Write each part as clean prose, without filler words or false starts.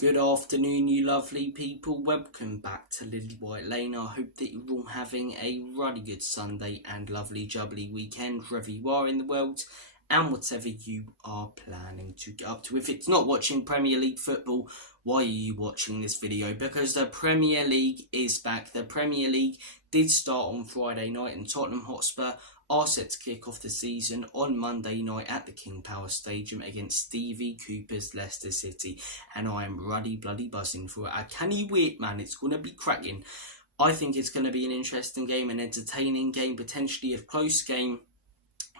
Good afternoon, you lovely people. Welcome back to Lily White Lane. I hope that you're all having a really good Sunday and lovely jubbly weekend wherever you are in the world and whatever you are planning to get up to. If it's not watching Premier League football, why are you watching this video? Because the Premier League is back. The Premier League did start on Friday night and Tottenham Hotspur are set to kick off the season on Monday night at the King Power Stadium against Stevie Cooper's Leicester City. And I am bloody buzzing for it. I can't wait, man. It's going to be cracking. I think it's going to be an interesting game, an entertaining game, potentially a close game.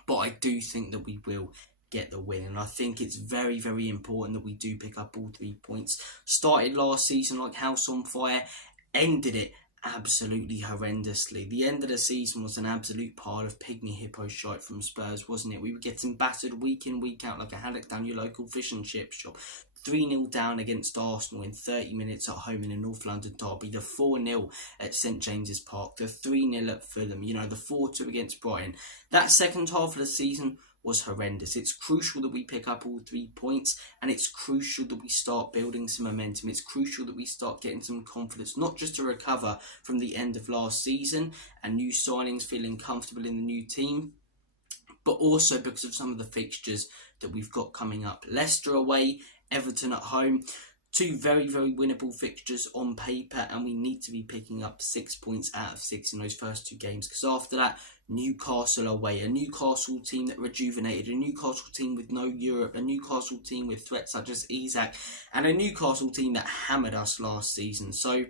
But I do think that we will get the win. And I think it's very important that we do pick up all 3 points. Started last season like house on fire, ended it absolutely horrendously. The end of the season was an absolute pile of pygmy hippo shite from Spurs, wasn't it? We were getting battered week in, week out like a haddock down your local fish and chip shop. 3-0 down against Arsenal in 30 minutes at home in a North London derby. The 4-0 at St James's Park. The 3-0 at Fulham. You know, the 4-2 against Brighton. That second half of the season was horrendous. It's crucial that we pick up all 3 points, and it's crucial that we start building some momentum. It's crucial that we start getting some confidence, not just to recover from the end of last season and new signings, feeling comfortable in the new team, but also because of some of the fixtures that we've got coming up. Leicester away, Everton at home. 2 very winnable fixtures on paper, and we need to be picking up 6 points out of 6 in those first 2 games, because after that, Newcastle away, a Newcastle team that rejuvenated, a Newcastle team with no Europe, a Newcastle team with threats such as Isak, and a Newcastle team that hammered us last season. So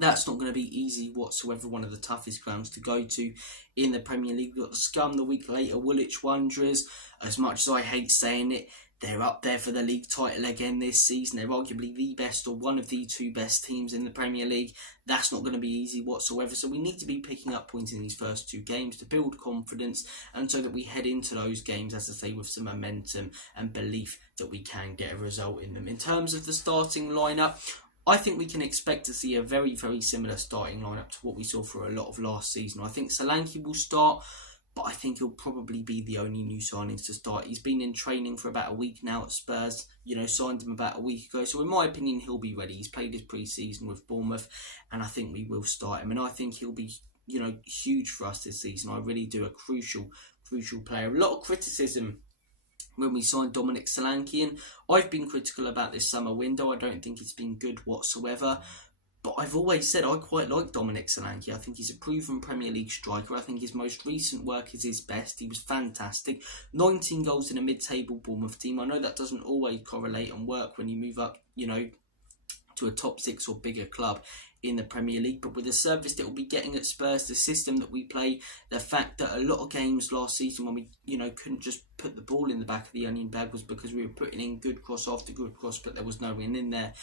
that's not going to be easy whatsoever. One of the toughest grounds to go to in the Premier League. We've got the Scum the week later, Woolwich Wanderers. As much as I hate saying it, they're up there for the league title again this season. They're arguably the best or one of the 2 best teams in the Premier League. That's not going to be easy whatsoever. So we need to be picking up points in these first 2 games to build confidence, and so that we head into those games, as I say, with some momentum and belief that we can get a result in them. In terms of the starting lineup, I think we can expect to see a very similar starting lineup to what we saw for a lot of last season. I think Solanke will start, but I think he'll probably be the only new signings to start. He's been in training for about a week now at Spurs. Signed him about a week ago. So in my opinion, he'll be ready. He's played his pre-season with Bournemouth, and I think we will start him. And I think he'll be, huge for us this season. I really do. A crucial player. A lot of criticism when we signed Dominic Solanke, and I've been critical about this summer window. I don't think it's been good whatsoever. But I've always said I quite like Dominic Solanke. I think he's a proven Premier League striker. I think his most recent work is his best. He was fantastic. 19 goals in a mid-table Bournemouth team. I know that doesn't always correlate and work when you move up, to a top 6 or bigger club in the Premier League. But with the service that we'll be getting at Spurs, the system that we play, the fact that a lot of games last season when we, couldn't just put the ball in the back of the onion bag was because we were putting in good cross after good cross, but there was no win in there.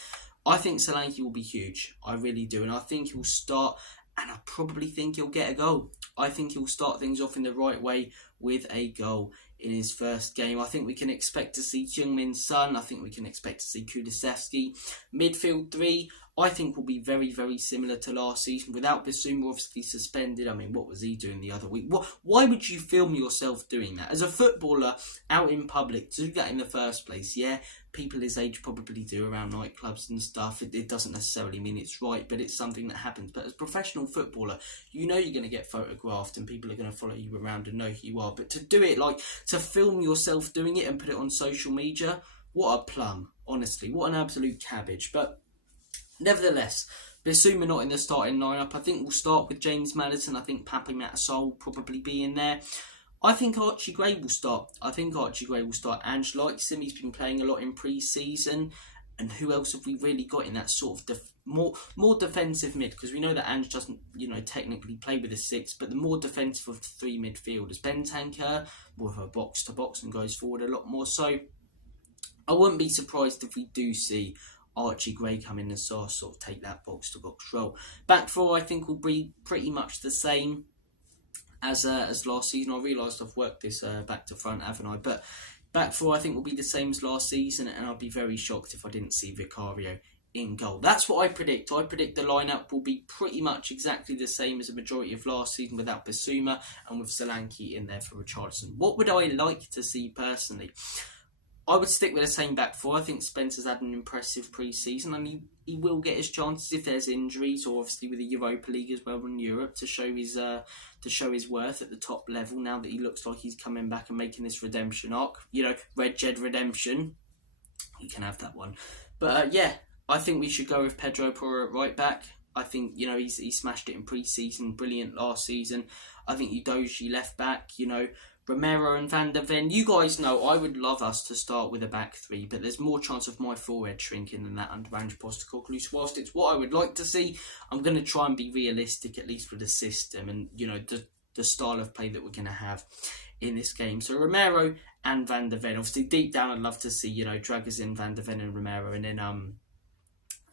I think Solanke will be huge. I really do. And I think he'll start, and I probably think he'll get a goal. I think he'll start things off in the right way with a goal in his first game. I think we can expect to see Heung-min Son. I think we can expect to see Kulusevski. Midfield 3, I think will be very similar to last season. Without Bissouma obviously suspended. I mean, what was he doing the other week? Why would you film yourself doing that? As a footballer out in public, to do that in the first place, yeah, people his age probably do around nightclubs and stuff. It doesn't necessarily mean it's right, but it's something that happens. But as a professional footballer, you're going to get photographed and people are going to follow you around and know who you are. But to do it, to film yourself doing it and put it on social media, what a plum, honestly. What an absolute cabbage. But nevertheless, Bissouma not in the starting lineup. I think we'll start with James Maddison. I think Pape Matasol will probably be in there. I think Archie Gray will start. Ange likes him. He's been playing a lot in pre-season. And who else have we really got in that sort of more defensive mid? Because we know that Ange doesn't, technically play with a 6, but the more defensive of the 3 midfielders. Bentancur, more of a box-to-box and goes forward a lot more. So I wouldn't be surprised if we do see Archie Gray come in and sort of take that box-to-box role. Back 4, I think, will be pretty much the same as last season. I realised I've worked this back to front, haven't I? But back 4, I think, will be the same as last season, and I'd be very shocked if I didn't see Vicario in goal. That's what I predict. I predict the lineup will be pretty much exactly the same as the majority of last season without Bissouma and with Solanke in there for Richarlison. What would I like to see personally? I would stick with the same back four. I think Spencer's had an impressive pre-season, and he will get his chances if there's injuries, or obviously with the Europa League as well in Europe, to show his worth at the top level. Now that he looks like he's coming back and making this redemption arc, Red Jed redemption, he can have that one. But I think we should go with Pedro Porro at right back. I think he smashed it in pre-season, brilliant last season. I think Udogie left back, Romero and Van der Ven. You guys know I would love us to start with a back three, but there's more chance of my forward shrinking than that under Ange Postecoglou. So whilst it's what I would like to see, I'm going to try and be realistic, at least with the system and the style of play that we're going to have in this game. So Romero and Van der Ven. Obviously, deep down, I'd love to see drag us in Van der Ven and Romero, and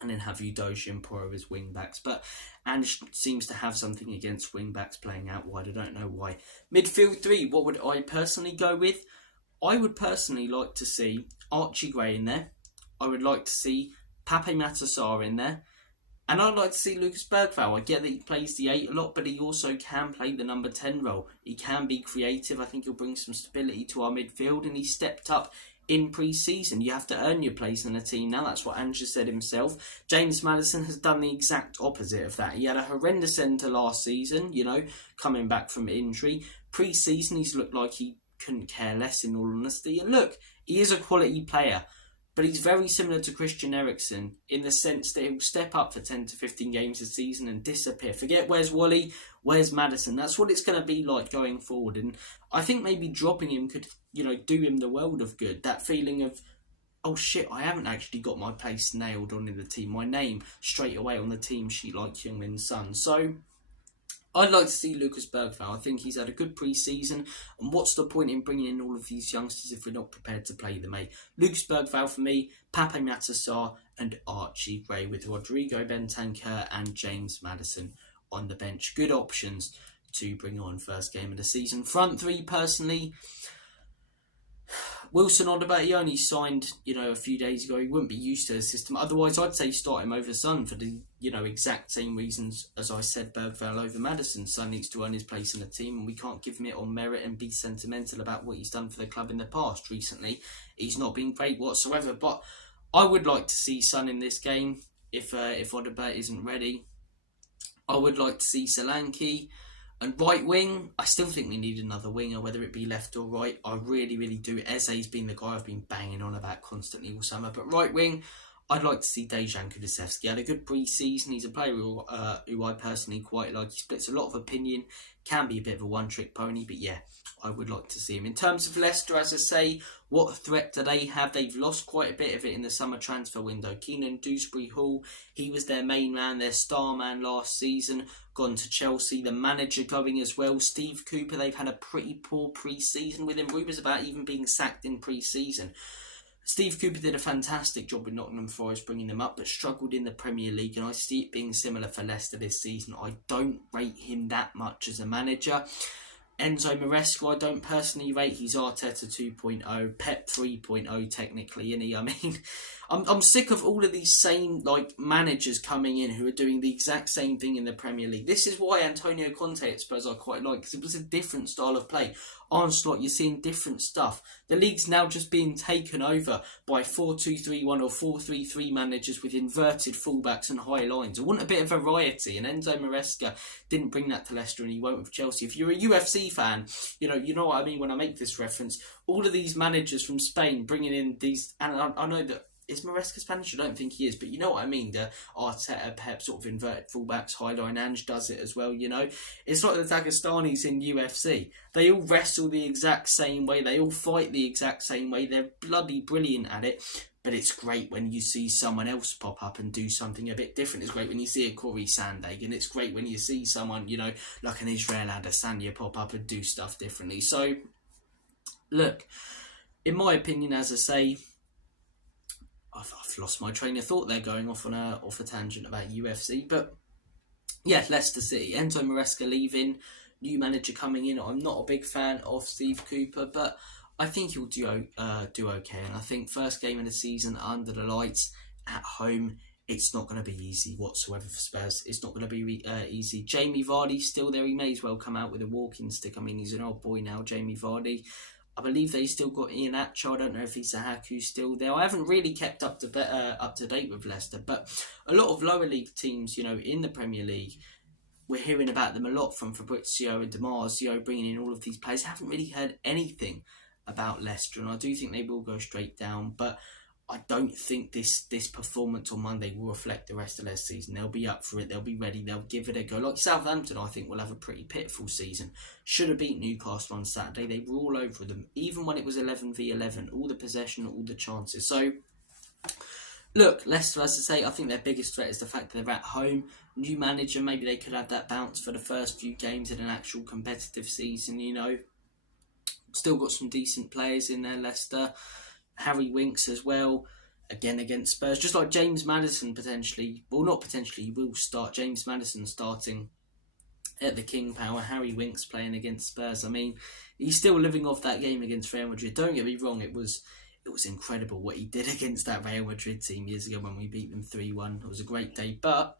then have Udogie and Porro as wing backs. But Ange seems to have something against wing backs playing out wide. I don't know why. Midfield three, what would I personally go with? I would personally like to see Archie Gray in there. I would like to see Pape Matar in there. And I'd like to see Lucas Bergvall. I get that he plays the 8 a lot, but he also can play the number 10 role. He can be creative. I think he'll bring some stability to our midfield, and he stepped up in pre-season. You have to earn your place in the team now. That's what Ange said himself. James Maddison has done the exact opposite of that. He had a horrendous end to last season, coming back from injury. Pre-season, he's looked like he couldn't care less, in all honesty. And look, he is a quality player, but he's very similar to Christian Eriksen in the sense that he'll step up for 10 to 15 games a season and disappear. Forget where's Wally, where's Maddison. That's what it's going to be like going forward. And I think maybe dropping him could, do him the world of good. That feeling of, oh shit, I haven't actually got my place nailed on in the team. My name straight away on the team sheet like Heung-Min Son. So I'd like to see Lucas Bergvall. I think he's had a good pre-season, and what's the point in bringing in all of these youngsters if we're not prepared to play them, mate? Lucas Bergvall for me, Pape Matar and Archie Gray, with Rodrigo Bentancur and James Maddison on the bench. Good options to bring on first game of the season. Front three, personally, Wilson Odobert, he only signed, a few days ago. He wouldn't be used to the system. Otherwise, I'd say start him over Son for the, exact same reasons as I said Bergvall over Maddison. Son needs to earn his place in the team, and we can't give him it on merit and be sentimental about what he's done for the club in the past. Recently, he's not been great whatsoever. But I would like to see Son in this game if Odobert isn't ready. I would like to see Solanke. And right wing, I still think we need another winger, whether it be left or right. I really, really do. Eze's been the guy I've been banging on about constantly all summer. But right wing, I'd like to see Dejan Kulusevski. Had a good pre-season. He's a player who I personally quite like. He splits a lot of opinion. Can be a bit of a one-trick pony, but yeah, I would like to see him. In terms of Leicester, as I say, what threat do they have? They've lost quite a bit of it in the summer transfer window. Keenan Dewsbury-Hall, he was their main man, their star man last season, gone to Chelsea. The manager going as well. Steve Cooper, they've had a pretty poor pre-season with him. Rumours about even being sacked in pre-season. Steve Cooper did a fantastic job with Nottingham Forest bringing them up, but struggled in the Premier League, and I see it being similar for Leicester this season. I don't rate him that much as a manager. Enzo Maresca, I don't personally rate. He's Arteta 2.0, Pep 3.0 technically, isn't he? I mean, I'm sick of all of these same managers coming in who are doing the exact same thing in the Premier League. This is why Antonio Conte at Spurs I quite like, because it was a different style of play. Arne Slot, you're seeing different stuff. The league's now just being taken over by 4-2-3-1 or 4-3-3 managers with inverted fullbacks and high lines. I want a bit of variety, and Enzo Maresca didn't bring that to Leicester, and he won't with Chelsea. If you're a UFC fan, you know what I mean when I make this reference. All of these managers from Spain bringing in these, and I know that, is Maresca Spanish? I don't think he is, but you know what I mean. The Arteta, Pep, sort of inverted fullbacks, high line. Ange does it as well, It's like the Dagestanis in UFC. They all wrestle the exact same way. They all fight the exact same way. They're bloody brilliant at it. But it's great when you see someone else pop up and do something a bit different. It's great when you see a Corey Sandhagen. It's great when you see someone, like an Israel Adesanya pop up and do stuff differently. So, look, in my opinion, as I say, I've lost my train of thought there, going off a tangent about UFC. But yeah, Leicester City, Enzo Maresca leaving, new manager coming in. I'm not a big fan of Steve Cooper, but I think he'll do okay. And I think first game of the season under the lights at home, it's not going to be easy whatsoever for Spurs. It's not going to be easy. Jamie Vardy's still there. He may as well come out with a walking stick. I mean, he's an old boy now, Jamie Vardy. I believe they still got Iheanacho. I don't know if Isahaku's still there. I haven't really kept up to date with Leicester, but a lot of lower league teams, in the Premier League, we're hearing about them a lot from Fabrizio and Damasio bringing in all of these players. I haven't really heard anything about Leicester, and I do think they will go straight down, but I don't think this performance on Monday will reflect the rest of their season. They'll be up for it. They'll be ready. They'll give it a go. Like Southampton, I think, will have a pretty pitiful season. Should have beat Newcastle on Saturday. They were all over them, even when it was 11v11. All the possession, all the chances. So, look, Leicester, as I say, I think their biggest threat is the fact that they're at home. New manager, maybe they could have that bounce for the first few games in an actual competitive season, Still got some decent players in there, Leicester. Harry Winks as well, again against Spurs. Just like James Maddison potentially, well, not potentially, he will start. James Maddison starting at the King Power. Harry Winks playing against Spurs. I mean, he's still living off that game against Real Madrid. Don't get me wrong, it was incredible what he did against that Real Madrid team years ago when we beat them 3-1. It was a great day. But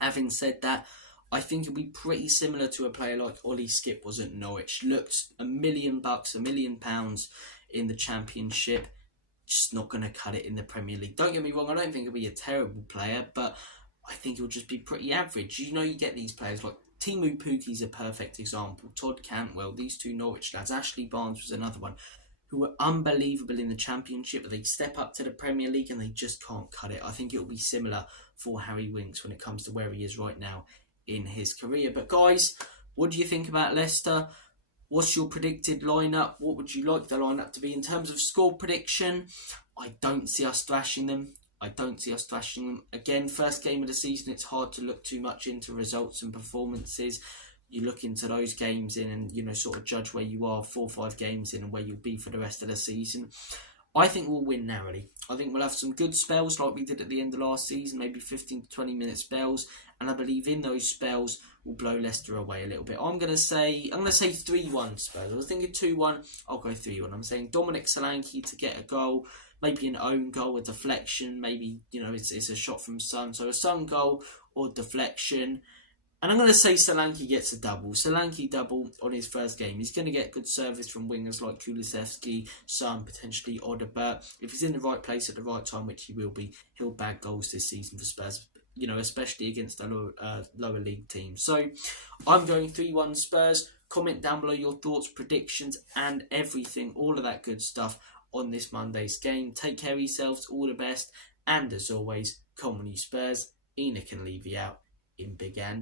having said that, I think it'll be pretty similar to a player like Ollie Skip was at Norwich. Looked $1 million, £1 million in the Championship. Just not going to cut it in the Premier League. Don't get me wrong, I don't think he'll be a terrible player, but I think he'll just be pretty average. You get these players like Timu Puki's a perfect example. Todd Cantwell, these two Norwich lads. Ashley Barnes was another one, who were unbelievable in the Championship, but they step up to the Premier League and they just can't cut it. I think it'll be similar for Harry Winks when it comes to where he is right now in his career. But guys, what do you think about Leicester? What's your predicted lineup? What would you like the lineup to be in terms of score prediction? I don't see us thrashing them. Again, first game of the season, it's hard to look too much into results and performances. You look into those games in and, sort of judge where you are 4 or 5 games in and where you'll be for the rest of the season. I think we'll win narrowly. I think we'll have some good spells like we did at the end of last season, maybe 15 to 20 minute spells, and I believe in those spells we'll blow Leicester away a little bit. I'm going to say 3-1 Spurs. I was thinking 2-1, I'll go 3-1. I'm saying Dominic Solanke to get a goal, maybe an own goal, a deflection, maybe, it's a shot from Son, so a Son goal or deflection. And I'm going to say Solanke gets a double. Solanke double on his first game. He's going to get good service from wingers like Kulusevski, Son, potentially Odegaard. If he's in the right place at the right time, which he will be, he'll bag goals this season for Spurs, especially against the lower league teams. So I'm going 3-1 Spurs. Comment down below your thoughts, predictions, and everything, all of that good stuff on this Monday's game. Take care of yourselves, all the best. And as always, come on you Spurs. Enoch can leave you out in Big End.